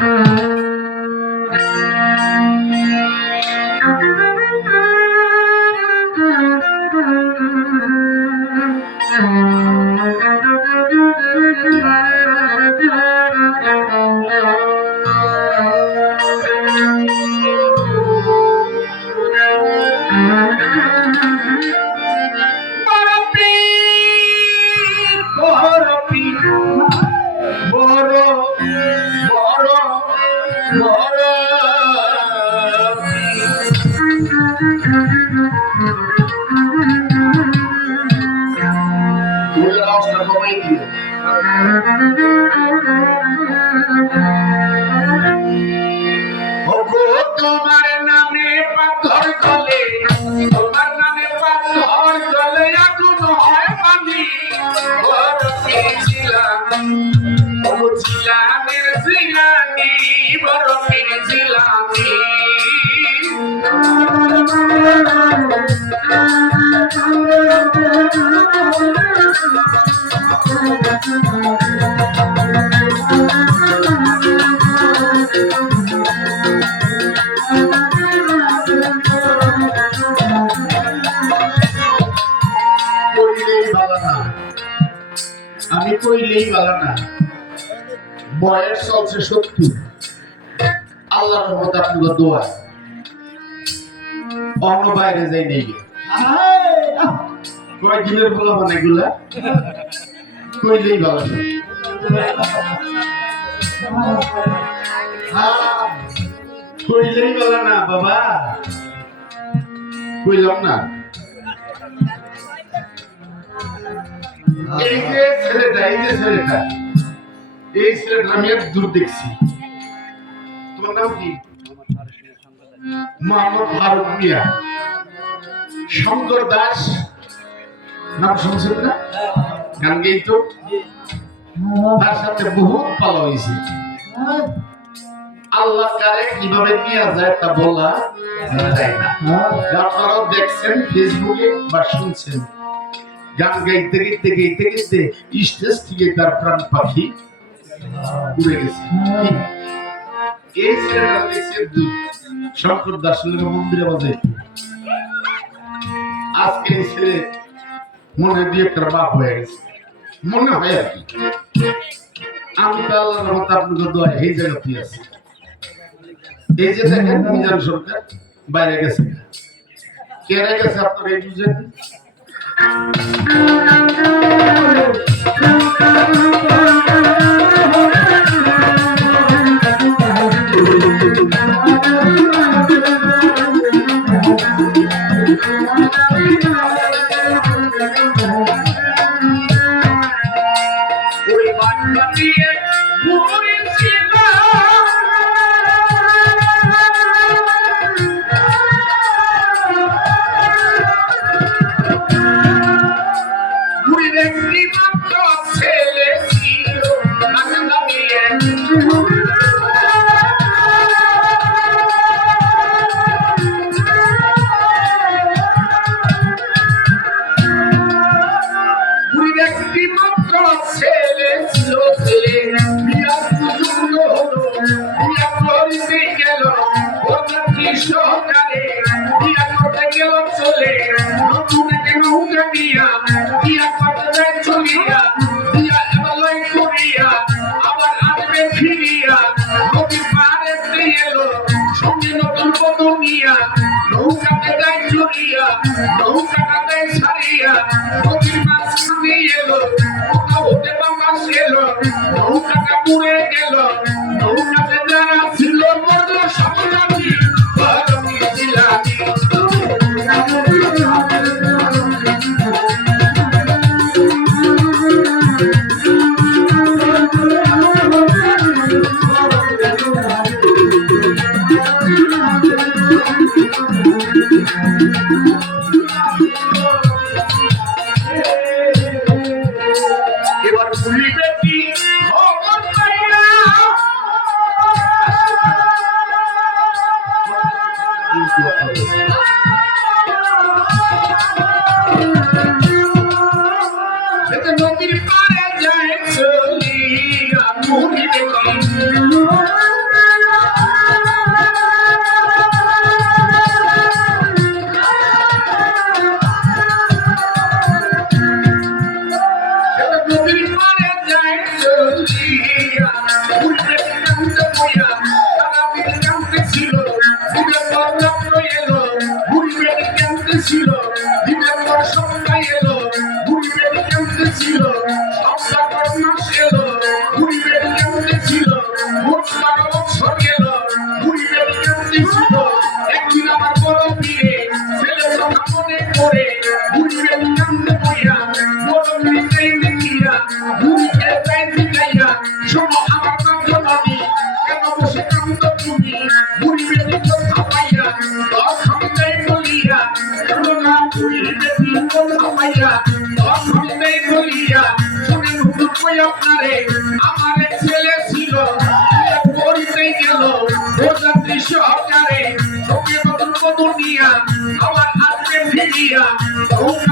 বড় তোমার নামে পাথর গলে আগুন হয় পানি। বড় পেয়েছিলাম ও ছিলামের জিলানি বড় পেয়েছিলামি কইলেই ভালো না। বয়স চলছে সত্যি আল্লাহর রহমত আপনার দোয়া। অন্য বাইরে যাই নেই। কয়েকদিনের বলা মানে এগুলা? কইলেই ভালো না। কইলেই ভালো না, বাবা। কইলাম না। শঙ্কর দাস। নাম শুনছেন না? গান গেই তো। তার সাথে বহু পালা হয়েছে। আল্লাহ কারে কীভাবে নিয়ে যায় তা বলা যায় না। আপনারাও দেখছেন ফেসবুকে বা শুনছেন। গান গাইতে গাইতে গাইতে গাইতে স্টেজ থেকে তার প্রাণ পাখি উড়ে গেছে। শঙ্কর দাসের মন্দিরে বাজাইতে আজকে ছেলে মনে দিয়ে একটা বাপ হয়ে গেছে। মনে হয় আর কি। আমি তো আল্লাহর রহমত আপনাদের দোয়া এই জায়গাতেই আছি। এই যে দেখেন, মিজান সরকার বাইরে গেছে। কেড়ে গেছে আপনার এই বুঝেন? ওই একটি মাত্র ছেলে ছিল ব্যক্তি মাত্র ছেলে ছিল ছেলে বিয়া পর্যন্ত হলো বিয়া করিতে গেল সহকারে করতে গেল চলে নতুন Oh,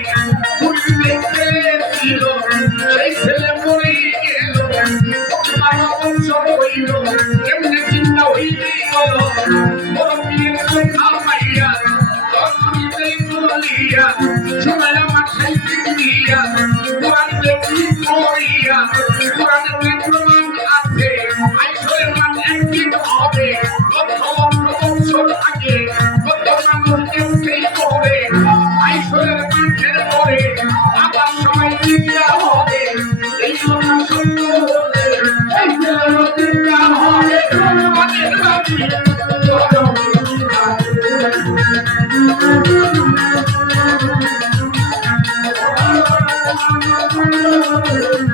Thank you.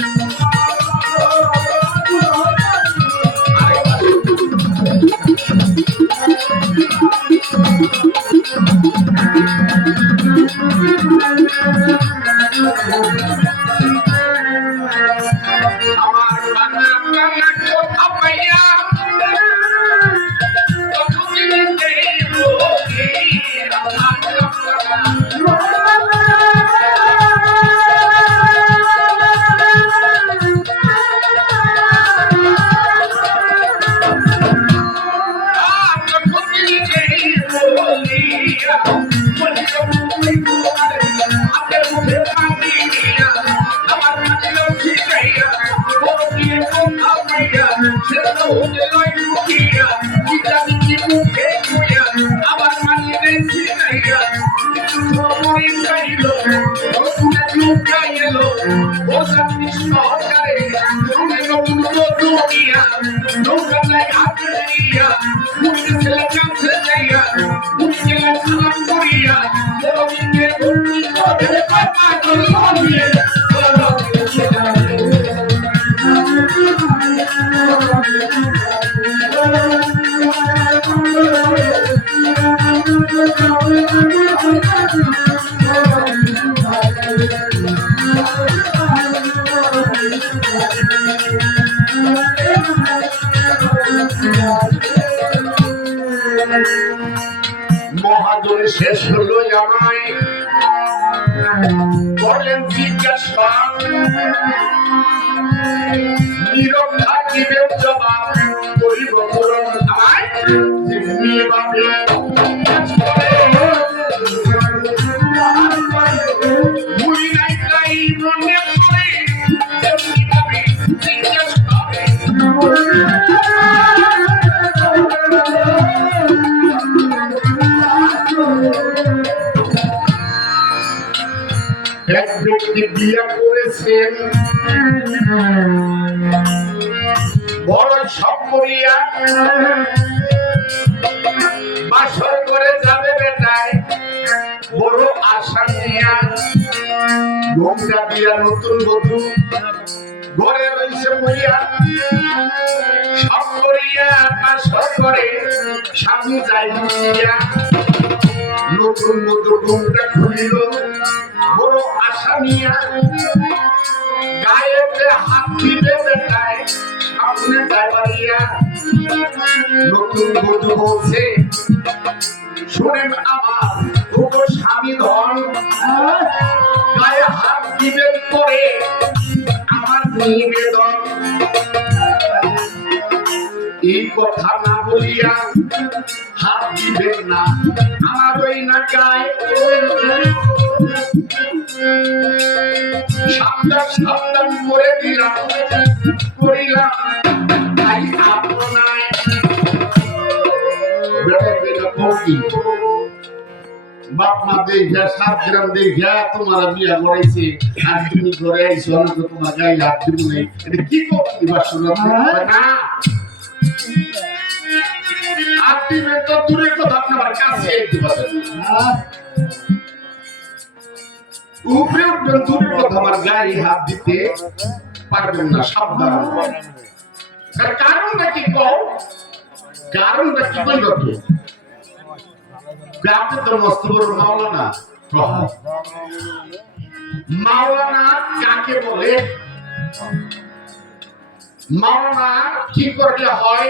নৌকা এলো ও কৃষ্ণ সহকারে নতুন দুনিয়া বলেন জিজ্ঞাসা নীরব থাকিবে জবাব করিব পূরণ আমায় যেমনি ভাবে এক ব্যক্তি বিয়ে করেছেন। বড় সব করিয়া বাসর করে যাবে বেটায়। বড় আশা নিয়া। ঘুমটা দিয়া নতুন বধু। ঘরে রয়েছে মরিয়া সব করিয়া বাসর করে স্বামী যাই দিয়া নতুন মতো ঘুমটা খুলিল। বড় আশা নিয়া হাত দিতে নতুন বধু বলছে, শুনেন আমার স্বামী ধন, গায়ে হাত দিবেন করে আমার নিবেদন। এই কথা না বলিয়া হাত দিবেন না। ওই না গায়ে সাবধান সাবধান করে দিলাম করিলাম। তাই আপনায় বাপ মা দেখা সাত গ্রাম দেখা তোমার বিয়া করাইছে। আর তুমি ঘরে আইছো তো তোমার গায়ে হাত দিব নাই। এটা কি করছি বা শোনা। না আপনি তো দূরের কথা আপনার কাছে পারেন উপরে উঠবেন দূরের কথা আমার গায়ে হাত দিতে পারবেন না, সাবধান। তার কারণটা কি কও? কারণটা কি বলল তো? আপনি তো মস্ত মাওলানা। মাওলানা কাকে বলে? মাওলানা কি করলে হয়?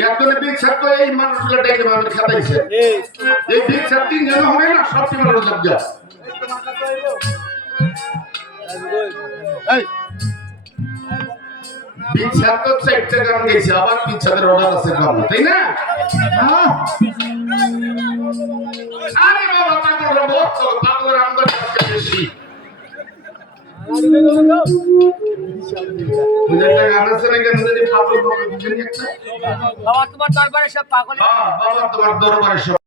একজনে বিচার তো এই মানুষগুলো ডেকে মানুষ খেতাইছেন এই। বিচার তিনজন হবে না সবটি মানুষ লজ্জা বিচার তো চারটে গান গেছে আবার বিচারের অর্ডার আছে গান তাই না? হ্যাঁ? আরে বাবা পাগল বহুত পাগলের আমদানি বাবা তোমার দরবারে সব পাগল। হ্যাঁ বাবা তোমার দরবারে সব